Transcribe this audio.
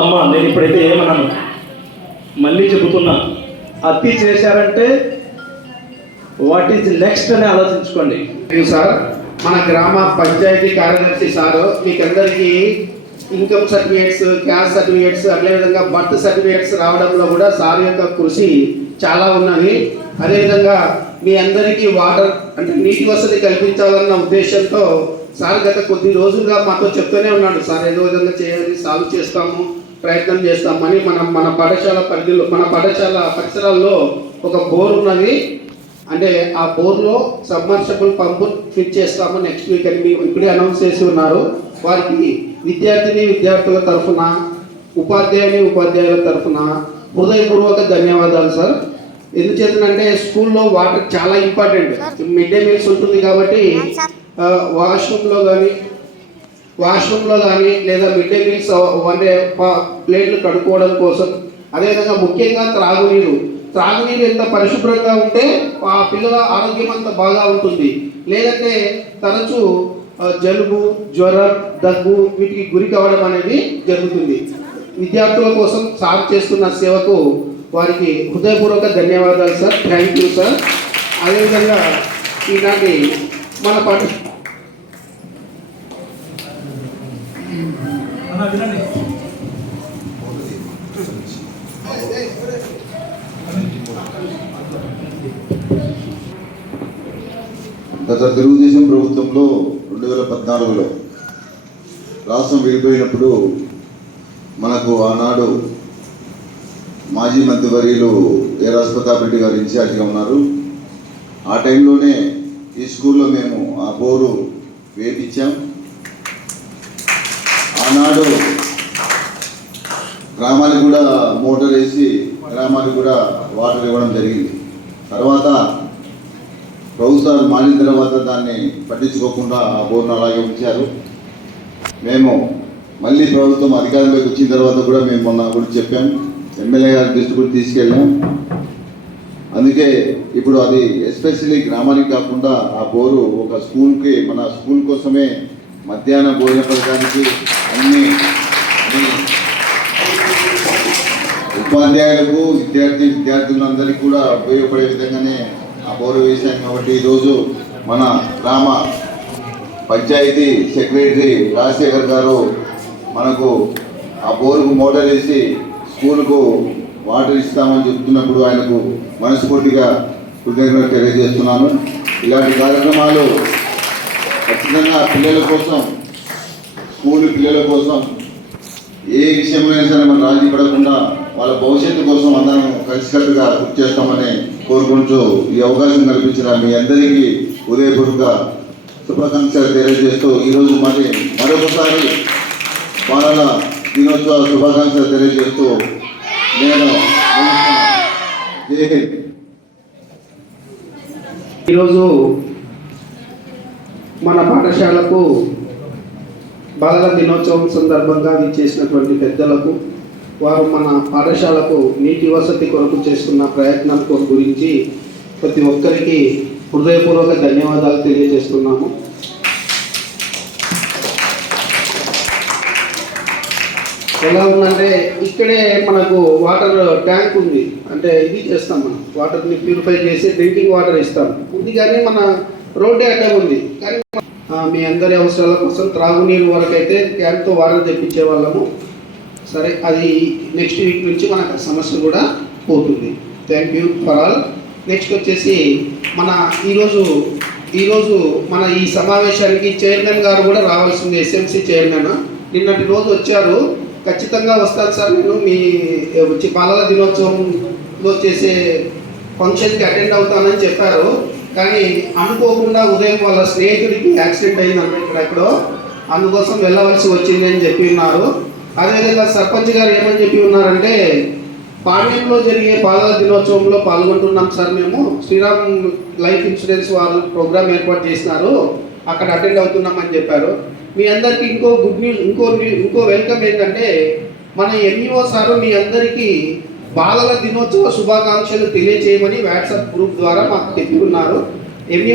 అమ్మ నేను ఇప్పుడైతే ఏమన్నాను మళ్ళీ చెబుతున్నా, అతి చేశారంటే వాట్ ఈజ్ నెక్స్ట్ అని ఆలోచించుకోండి. సార్ మన గ్రామ పంచాయతీ కార్యదర్శి సారు మీకందరికీ ఇన్కమ్ సర్టిఫికేట్స్, క్యాస్ట్ సర్టిఫికేట్స్, అదేవిధంగా బర్త్ సర్టిఫికేట్స్ రావడంలో కూడా సార్ యొక్క కృషి చాలా ఉన్నది. అదేవిధంగా మీ అందరికీ వాటర్ అంటే నీటి వసతి కల్పించాలన్న ఉద్దేశంతో సార్ గత కొద్ది రోజులుగా మాతో చెప్తూనే ఉన్నాడు. సార్ ఏదో విధంగా చేయాలి, సాల్వ్ చేస్తాము, ప్రయత్నం చేస్తామని. మన పాఠశాల పరిధిలో, మన పాఠశాల పరిసరాల్లో ఒక బోర్ ఉన్నది. అంటే ఆ బోర్లో సబ్మర్సిబుల్ పంపు ఫిట్ చేస్తాము నెక్స్ట్ వీక్ అని ఇప్పుడే అనౌన్స్ చేసి ఉన్నారు. వారికి విద్యార్థుల తరఫున, ఉపాధ్యాయుల తరఫున హృదయపూర్వక ధన్యవాదాలు సార్. ఎందుచేతనంటే స్కూల్లో వాటర్ చాలా ఇంపార్టెంట్. మిడ్ డే మీల్స్ ఉంటుంది కాబట్టి వాష్రూమ్లో కానీ లేదా మిడ్ డే మీల్స్ అంటే ప్లేట్లు కడుక్కోవడం కోసం, అదేవిధంగా ముఖ్యంగా త్రాగునీరు ఎంత పరిశుభ్రంగా ఉంటే ఆ పిల్లల ఆరోగ్యం అంతా బాగా ఉంటుంది. లేదంటే తరచూ జలుబు, జ్వరం, దగ్గు వీటికి గురి కావడం అనేది జరుగుతుంది. విద్యార్థుల కోసం సార్ చేస్తున్న సేవకు వారికి హృదయపూర్వక ధన్యవాదాలు సార్. Thank you sir. అదేవిధంగా ఈనాటి మన గత తెలుగుదేశం ప్రభుత్వంలో 2014లో రాష్ట్రం విడిపోయినప్పుడు మనకు ఆనాడు మాజీ మంత్రివర్యులు ఏరాస్ ప్రతాప్ రెడ్డి గారు ఇన్ఛార్జిగా ఉన్నారు. ఆ టైంలోనే ఈ స్కూల్లో మేము ఆ బోరు వేపించాం. ఆనాడు గ్రామానికి కూడా మోటార్ వేసి గ్రామానికి కూడా వాటర్ ఇవ్వడం జరిగింది. తర్వాత ప్రభుత్వాలు మారిన తర్వాత దాన్ని పట్టించుకోకుండా ఆ బోర్ను అలాగే ఉంచారు. మేము మళ్ళీ ప్రభుత్వం అధికారంలోకి వచ్చిన తర్వాత కూడా మేము మొన్న గురించి చెప్పాం, ఎమ్మెల్యే గారి దృష్టి కూడా తీసుకెళ్ళాం. అందుకే ఇప్పుడు అది ఎస్పెషల్లీ గ్రామానికి కాకుండా ఆ బోరు ఒక స్కూల్కి, మన స్కూల్ కోసమే మధ్యాహ్న భోజన పథకానికి అన్ని ఉపాధ్యాయులకు, విద్యార్థులందరికీ కూడా ఉపయోగపడే విధంగానే ఆ బోరు వేశాం. కాబట్టి ఈరోజు మన గ్రామ పంచాయతీ సెక్రటరీ రాజశేఖర్ గారు మనకు ఆ బోరుకు మోటార్ వేసి స్కూలుకు వాటర్ ఇస్తామని చెప్తున్నప్పుడు ఆయనకు మనస్ఫూర్తిగా కృతజ్ఞతలు తెలియజేస్తున్నాను. ఇలాంటి కార్యక్రమాలు ఖచ్చితంగా పిల్లల కోసం, స్కూల్ పిల్లల కోసం ఏ విషయంలో సరే మనం రాజీ పడకుండా వాళ్ళ భవిష్యత్తు కోసం అందరం కలిసికట్టుగా కృషి చేస్తామని కోరుకుంటూ ఈ అవకాశం కల్పించిన మీ అందరికీ హృదయపూర్వక శుభాకాంక్షలు తెలియజేస్తూ ఈరోజు మరొకసారి బాలల దినోత్సవ శుభాకాంక్షలు తెలియజేస్తూ నేను ఈరోజు మన పాఠశాలకు బాలల దినోత్సవం సందర్భంగా విచ్చేసినటువంటి పెద్దలకు, వారు మన పాఠశాలకు నీటి వసతి కొరకు చేస్తున్న ప్రయత్నం గురించి ప్రతి ఒక్కరికి హృదయపూర్వక ధన్యవాదాలు తెలియజేస్తున్నాము. ఎలా ఉందంటే ఇక్కడే మనకు వాటర్ ట్యాంక్ ఉంది. అంటే ఇది చేస్తాం, మనం వాటర్ని ప్యూరిఫై చేసి డ్రింకింగ్ వాటర్ ఇస్తాం ఉంది. కానీ మన రోడ్డే అడ్డం ఉంది. కానీ మీ అందరి అవసరాల కోసం త్రాగునీరు వరకు అయితే క్యాన్తో వాటర్ తెప్పించే వాళ్ళము. సరే, అది నెక్స్ట్ వీక్ నుంచి మనకు సమస్య కూడా పోతుంది. Thank you for all. Next వచ్చేసి మన ఈరోజు మన ఈ సమావేశానికి చైర్మన్ గారు కూడా రావాల్సింది. ఎస్ఎంసీ చైర్మన్ నిన్నటి రోజు వచ్చారు. ఖచ్చితంగా వస్తాను సార్, నేను మీ బాలల దినోత్సవంలో చేసే ఫంక్షన్కి అటెండ్ అవుతానని చెప్పారు. కానీ అనుకోకుండా ఉదయం వాళ్ళ స్నేహితుడికి యాక్సిడెంట్ అయిందంటే ఇక్కడెక్కడో, అందుకోసం వెళ్ళవలసి వచ్చింది అని చెప్పి ఉన్నారు. అదేవిధంగా సర్పంచ్ గారు ఏమని చెప్పి ఉన్నారంటే, పాణ్యంలో జరిగే బాలల దినోత్సవంలో పాల్గొంటున్నాం సార్, మేము శ్రీరామ్ లైఫ్ ఇన్సూరెన్స్ వాళ్ళు ప్రోగ్రామ్ ఏర్పాటు చేసినారు, అక్కడ అటెండ్ అవుతున్నామని చెప్పారు. మీ అందరికీ ఇంకో గుడ్ న్యూస్, ఇంకో వెల్కమ్ ఏంటంటే, మన ఎంఈఓ సారు మీ అందరికీ బాలల దినోత్సవ శుభాకాంక్షలు తెలియజేయమని వాట్సాప్ గ్రూప్ ద్వారా మాకు చెప్పి ఉన్నారు. ఎంఈఓ